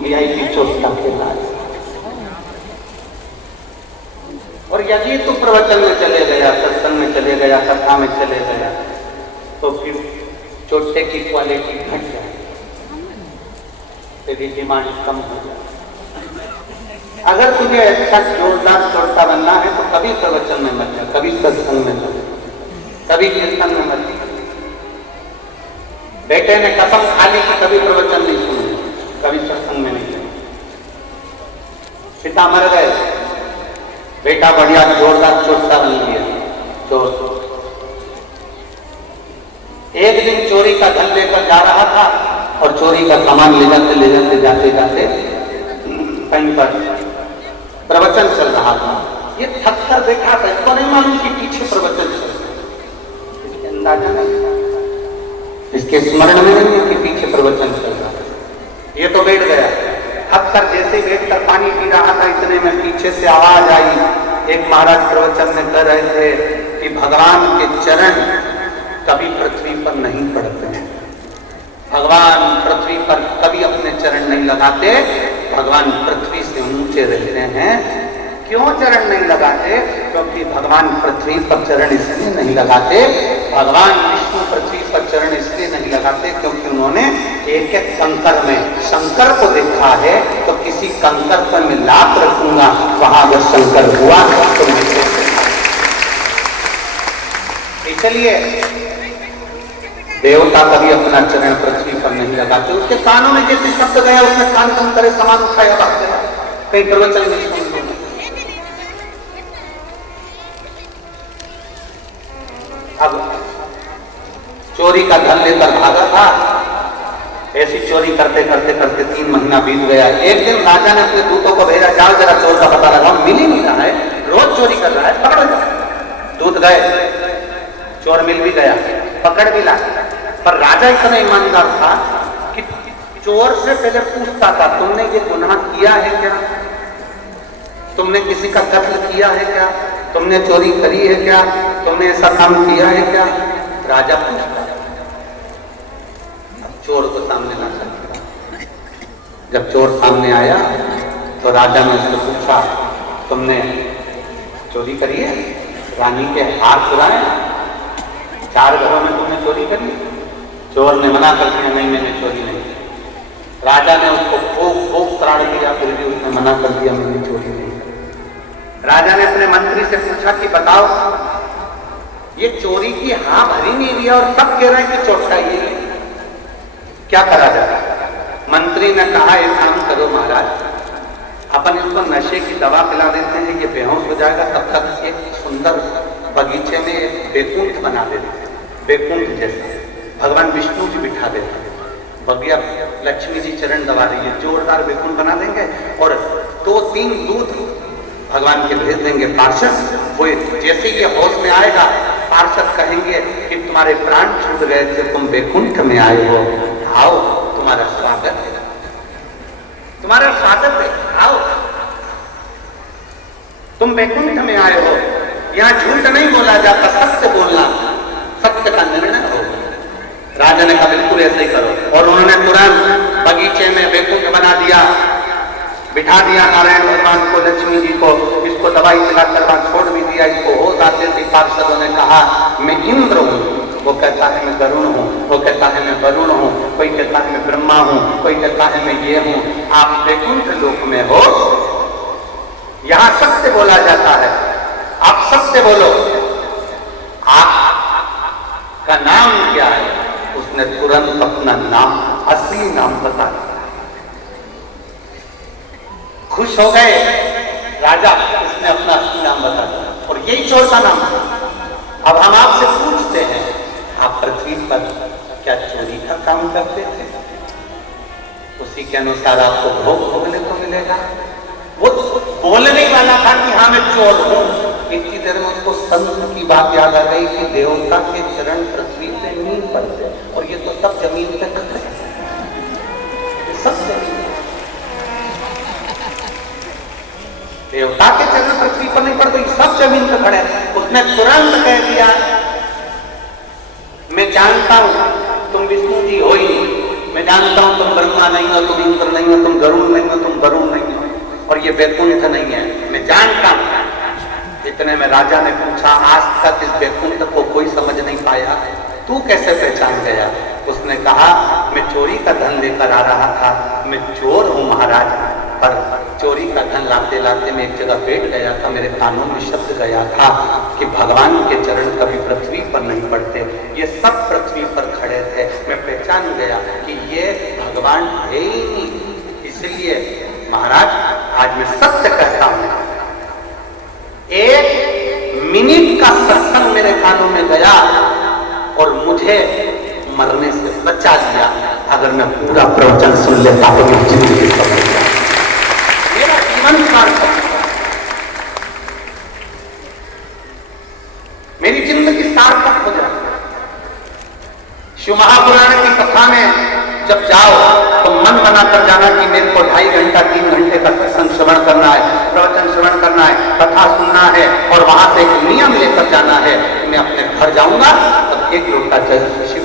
VIP चोट का खेला है। और यदि तू प्रवचन में चले गया, सत्संग में चले गया, कथा में चले गया, तो फिर चोटे की क्वालिटी घट जाए, तेरी डिमांड कम हो जाए। अगर तुझे अच्छा जोरदार श्रोता बनना है तो कभी प्रवचन में मत जा, कभी सत्संग में मत, कभी कीर्तन में मत। बेटे ने कसम खा ली कि कभी प्रवचन नहीं सुने, कभी सत्संग में नहीं। पिता मर गए, बेटा बढ़िया जोरदार चोरता बन गया, चोर। एक दिन चोरी का धन लेकर जा रहा था और चोरी का सामान ले जाते जाते कहीं पर प्रवचन चल रहा था। ये थक कर देखा था, इसको नहीं मालूम कि पीछे प्रवचन चल रहा है, इसके अंदाजा नहीं था, इसके स्मरण में नहीं है कि पीछे प्रवचन चल रहा है। ये तो बैठ गया, थक कर जैसे ही बैठ कर पानी पी रहा था, इतने में पीछे से आवाज आई। एक महाराज प्रवचन में कह रहे थे कि भगवान के चरण कभी पृथ्वी पर नहीं पड़ते हैं, भगवान पृथ्वी पर कभी अपने चरण नहीं लगाते, भगवान पृथ्वी से ऊंचे रहते हैं। क्यों चरण नहीं लगाते? क्योंकि भगवान पृथ्वी पर चरण इसलिए नहीं लगाते, भगवान विष्णु पृथ्वी पर चरण इसलिए नहीं लगाते क्योंकि उन्होंने एक एक कंकर में शंकर को देखा है, तो किसी कंकर पर मैं लात रखूंगा, वहां अगर शंकर हुआ तो इसलिए देवता कभी अपना चरण पृथ्वी पर नहीं लगाते। उसके कानों में जैसे शब्द गया, उसने कान कम करे समान उठाया, कहीं प्रवचन नहीं सुन। अब चोरी का धन लेकर भागा था, ऐसी चोरी करते करते करते 3 महीना बीत गया। एक दिन राजा ने अपने दूतों को भेजा, जाओ जरा चोर का पता लगाओ, मिल ही नहीं रहा है, रोज चोरी कर रहा है, पकड़ो जाओ। दूत गए, चोर मिल भी गया, पकड़ भी ला। पर राजा इतना ईमानदार था कि चोर से पहले पूछता था, तुमने ये गुनाह किया है क्या, तुमने किसी का कत्ल किया है क्या, तुमने चोरी करी है क्या, तुमने ऐसा काम किया है क्या? राजा पूछता। अब चोर को सामने ला सकता। जब चोर सामने आया तो राजा ने उससे पूछा, तुमने चोरी करी है? रानी के हार चुराए, 4 घरों में तुमने चोरी करी? चोर ने मना कर दिया, नहीं मैंने चोरी नहीं की। राजा ने उसको खूब प्राण दिया, फिर भी उसने मना कर दिया, मैंने चोरी नहीं की। राजा ने अपने मंत्री से पूछा कि बताओ, ये चोरी की हाँ भरी नहीं दिया और सब कह रहे हैं कि चोर चाहिए, क्या करा जाए? मंत्री ने कहा, एक काम करो महाराज, अपन इसको नशे की दवा पिला देते हैं, ये बेहोश हो जाएगा, तब तक एक सुंदर बगीचे में बैकुंठ बना देते हैं, बैकुंठ जैसा भगवान विष्णु जी बिठा देते हैं, भगवान लक्ष्मी जी चरण दबा रही है, जोरदार बैकुंठ बना देंगे और 2-3 दूत भगवान के भेज देंगे पार्षद। वो जैसे ये होश में आएगा, पार्षद कहेंगे कि तुम्हारे प्राण छूट गए थे, तुम बैकुंठ में आए हो, आओ तुम्हारा स्वागत है, तुम्हारा स्वागत है, आओ तुम बैकुंठ में आए हो। यहाँ झूठ नहीं बोला जाता, सत्य बोलना, सत्य का निर्णय हो। राजा ने कहा बिल्कुल ऐसे ही करो, और उन्होंने तुरंत बगीचे में बैकुंठ बना दिया, बिठा दिया नारायण भगवान को, लक्ष्मी जी को, इसको दवाई पिलाकर वहां छोड़ भी दिया। इसको होश आते थे, पार्षदों ने कहा मैं इंद्र हूँ, वो कहता है मैं गरुण हूँ, वो कहता है मैं वरुण हूँ, कोई कहता है मैं ब्रह्मा हूँ, कोई कहता है मैं ये हूँ, आप बैकुंठ लोक में हो, यहाँ सत्य बोला जाता है, आप सत्य बोलो, आपका नाम क्या है? उसने तुरंत अपना नाम, असली नाम बता दिया। खुश हो गए राजा, उसने अपना असली नाम बता दिया और यही चोर का नाम था। अब हम आपसे पूछते हैं, आप पृथ्वी पर क्या चोरी का काम करते थे? उसी के अनुसार आपको भोग भोगने को मिलेगा। वो बोलने वाला था कि हाँ मैं चोर हूं, इतनी देर में उसको संत की बात याद आ गई कि देवता के चरण पृथ्वी पे नहीं पड़ते, और ये तो सब जमीन पे खड़े, सब जमीन, देवता के चरण पृथ्वी पर नहीं पड़ते, सब जमीन पे खड़े। उसने तुरंत कह दिया, मैं जानता हूं तुम विष्णु जी हो ही, मैं जानता हूं तुम ब्रह्मा नहीं हो, तुम इंद्र नहीं हो, तुम गरुड़ नहीं हो, तुम वरुण नहीं हो, और ये वैकुंठ नहीं है, मैं जानता हूं। इतने में राजा ने पूछा, आज तक इस वैकुंठ को कोई समझ नहीं पाया, तू कैसे पहचान गया? उसने कहा, मैं चोरी का धन लेकर आ रहा था, मैं चोर हूं महाराज, पर चोरी का धन लाते लाते मैं एक जगह बैठ गया था, मेरे कानों में शब्द गया था कि भगवान के चरण कभी पृथ्वी पर नहीं पड़ते, ये सब पृथ्वी पर खड़े थे, मैं पहचान गया कि ये भगवान है ही नहीं। इसलिए महाराज आज मैं सत्य कहता हूं, एक मिनट का सत्संग मेरे कानों में गया और मुझे मरने से बचा लिया। अगर मैं पूरा प्रवचन सुन लेता तो मेरी जिंदगी सफल हो जाती, मेरा जीवन सार्थक, मेरी जिंदगी सार्थक हो जाती। शिव महापुराण की कथा में जब जाओ तो मन बनाकर जाना कि मेरे को 2.5 घंटा 3 घंटे का सत्संग श्रवण करना है, प्रवचन श्रवण करना है, कथा सुनना है, और वहां से एक नियम लेकर जाना है, मैं अपने घर जाऊंगा तो 1 लोटा जल शिव